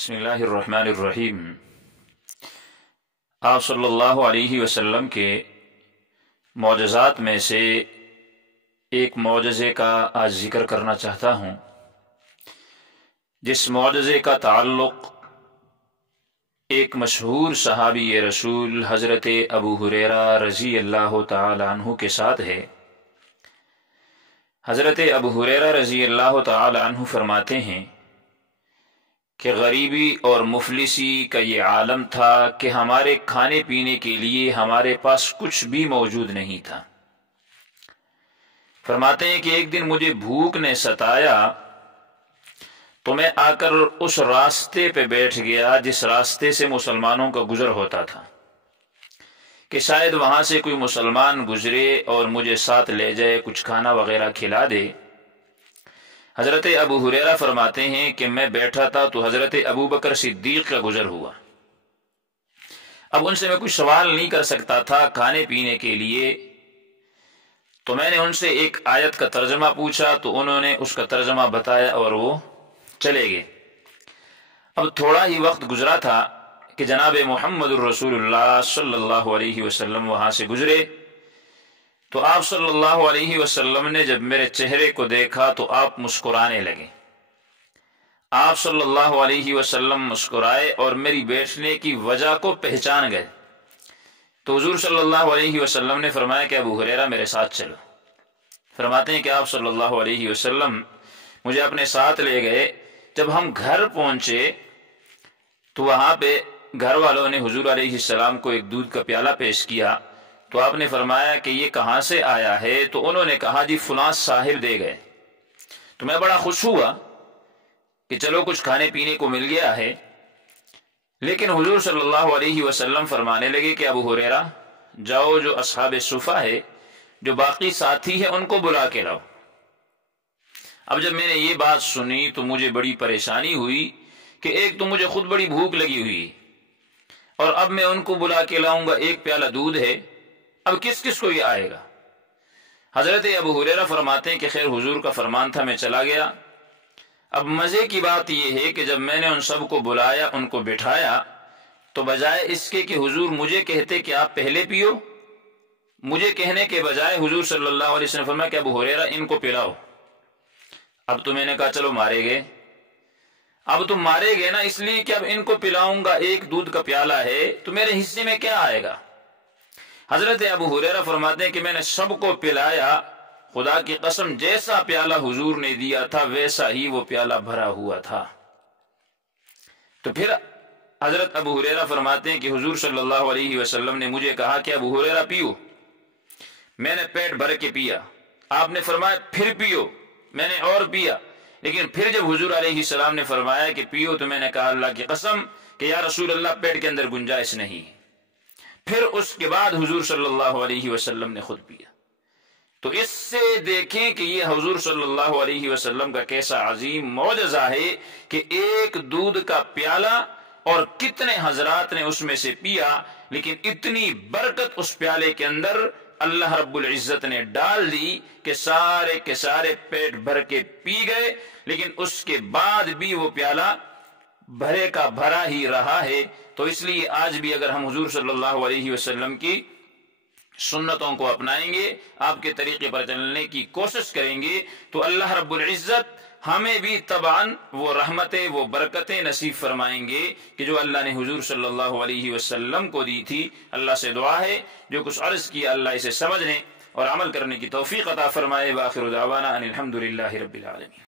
बिस्मिल्लाहिर रहमानिर रहीम। आप सल्लल्लाहु अलैहि वसल्लम के मौजज़ात में से एक मौजज़े का आज जिक्र करना चाहता हूँ, जिस मौजज़े का ताल्लुक़ एक मशहूर सहाबी रसूल हज़रत अबू हुरैरा रज़ी अल्लाह तआला अन्हु के साथ है। हज़रत अबू हुरैरा रज़ी अल्लाह तआला अन्हु फरमाते हैं कि गरीबी और मुफलिसी का ये आलम था कि हमारे खाने पीने के लिए हमारे पास कुछ भी मौजूद नहीं था। फरमाते हैं कि एक दिन मुझे भूख ने सताया तो मैं आकर उस रास्ते पे बैठ गया जिस रास्ते से मुसलमानों का गुजर होता था, कि शायद वहां से कोई मुसलमान गुजरे और मुझे साथ ले जाए, कुछ खाना वगैरह खिला दे। हजरत अबू हुरैरा फरमाते हैं कि मैं बैठा था तो हजरत अबू बकर सिद्दीक का गुजर हुआ। अब उनसे मैं कुछ सवाल नहीं कर सकता था खाने पीने के लिए, तो मैंने उनसे एक आयत का तर्जमा पूछा तो उन्होंने उसका तर्जमा बताया और वो चले गए। अब थोड़ा ही वक्त गुजरा था कि जनाब मुहम्मदुर रसूलुल्लाह सल्लल्लाहु अलैहि वसल्लम वहां से गुजरे, तो आप सल्लल्लाहु अलैहि वसल्लम ने जब मेरे चेहरे को देखा तो आप मुस्कुराने लगे। आप सल्लल्लाहु अलैहि वसल्लम मुस्कुराए और मेरी बैठने की वजह को पहचान गए। तो हुजूर सल्लल्लाहु अलैहि वसल्लम ने फरमाया कि अबू हुरैरा मेरे साथ चलो। फरमाते हैं कि आप सल्लल्लाहु अलैहि वसल्लम मुझे अपने साथ ले गए। जब हम घर पहुंचे तो वहां पे घर वालों ने हुजूर अलैहिस्सलाम को एक दूध का प्याला पेश किया, तो आपने फरमाया कि ये कहाँ से आया है? तो उन्होंने कहा जी फुलां साहिब दे गए। तो मैं बड़ा खुश हुआ कि चलो कुछ खाने पीने को मिल गया है। लेकिन हुजूर सल्लल्लाहु अलैहि वसल्लम फरमाने लगे कि अबू हुरैरा जाओ, जो असहाब सुफा है, जो बाकी साथी है, उनको बुला के लाओ। अब जब मैंने ये बात सुनी तो मुझे बड़ी परेशानी हुई कि एक तो मुझे खुद बड़ी भूख लगी हुई और अब मैं उनको बुला के लाऊंगा, एक प्याला दूध है, अब किस किस को ये आएगा। हजरत अबू हुरैरा फरमाते हैं कि खैर हुजूर का फरमान था, मैं चला गया। अब मजे की बात यह है कि जब मैंने उन सबको बुलाया, उनको बिठाया, तो बजाय इसके कि हुजूर मुझे कहते कि आप पहले पियो, मुझे कहने के बजाय हुजूर सल्लल्लाहु अलैहि वसल्लम फरमाया कि अबू हुरैरा इनको पिलाओ। अब तो मैंने कहा चलो मारे गए, अब तुम मारे गए ना, इसलिए कि अब इनको पिलाऊंगा, एक दूध का प्याला है तो मेरे हिस्से में क्या आएगा। हजरत अबू हुरैरा फरमाते हैं कि मैंने सबको पिलाया, खुदा की कसम जैसा प्याला हुजूर ने दिया था वैसा ही वो प्याला भरा हुआ था। तो फिर हजरत अबू हुरैरा फरमाते हैं कि हुजूर सल्लल्लाहु अलैहि वसल्लम ने मुझे कहा कि अबू हुरैरा पियो। मैंने पेट भर के पिया। आपने फरमाया फिर पियो, मैंने और पिया। लेकिन फिर जब हुजूर अलैहि सलाम ने फरमाया कि पियो, तो मैंने कहा अल्लाह की कसम कि या रसूल अल्लाह पेट के अंदर गुंजाइश नहीं। फिर उसके बाद हुजूर सल्लल्लाहु अलैहि वसल्लम ने खुद पिया। तो इससे देखें कि ये हुजूर सल्लल्लाहु अलैहि वसल्लम का कैसा अजीम मौजज़ा है कि एक दूध का प्याला और कितने हजरात ने उसमें से पिया, लेकिन इतनी बरकत उस प्याले के अंदर अल्लाह रब्बुल इज्जत ने डाल दी कि सारे के सारे पेट भर के पी गए। लेकिन उसके बाद भी वो प्याला भरे का भरा ही रहा है। तो इसलिए आज भी अगर हम हुजूर सल्लल्लाहु अलैहि वसल्लम की सुन्नतों को अपनाएंगे, आपके तरीके पर चलने की कोशिश करेंगे, तो अल्लाह रब्बुल इज्जत हमें भी तबान वो रहमतें, वो बरकतें नसीब फरमाएंगे कि जो अल्लाह ने हुजूर सल्लल्लाहु अलैहि वसल्लम को दी थी। अल्लाह से दुआ है जो कुछ अर्ज किया अल्लाह इसे समझने और अमल करने की तौफीक अता फरमाए। व आखिरु दावाना अनिल हम्दुलिल्लाहि रब्बिल आलमीन।